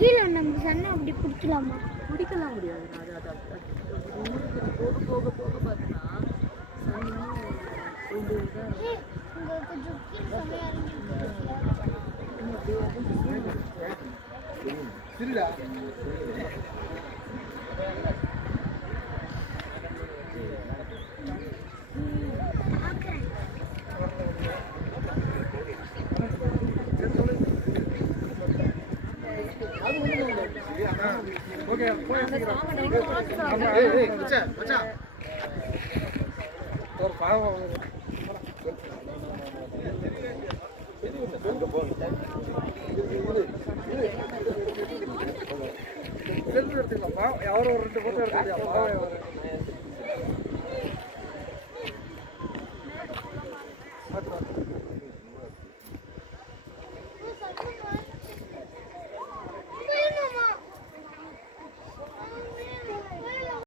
கீழே நம்ம சன்னை அப்படி பிடிக்கலாமா? பிடிக்கலாம் முடியாது. அது அது போக போக போக பார்த்தீங்கன்னா கொஞ்சம் சரிடா ஓகே மச்சான் மச்சான் ஒரு பாவம் செல்ஃபி எடுத்துக்கலாம். யாரோ ஒரு 2 போட்டோ எடுத்துக்கலாம்.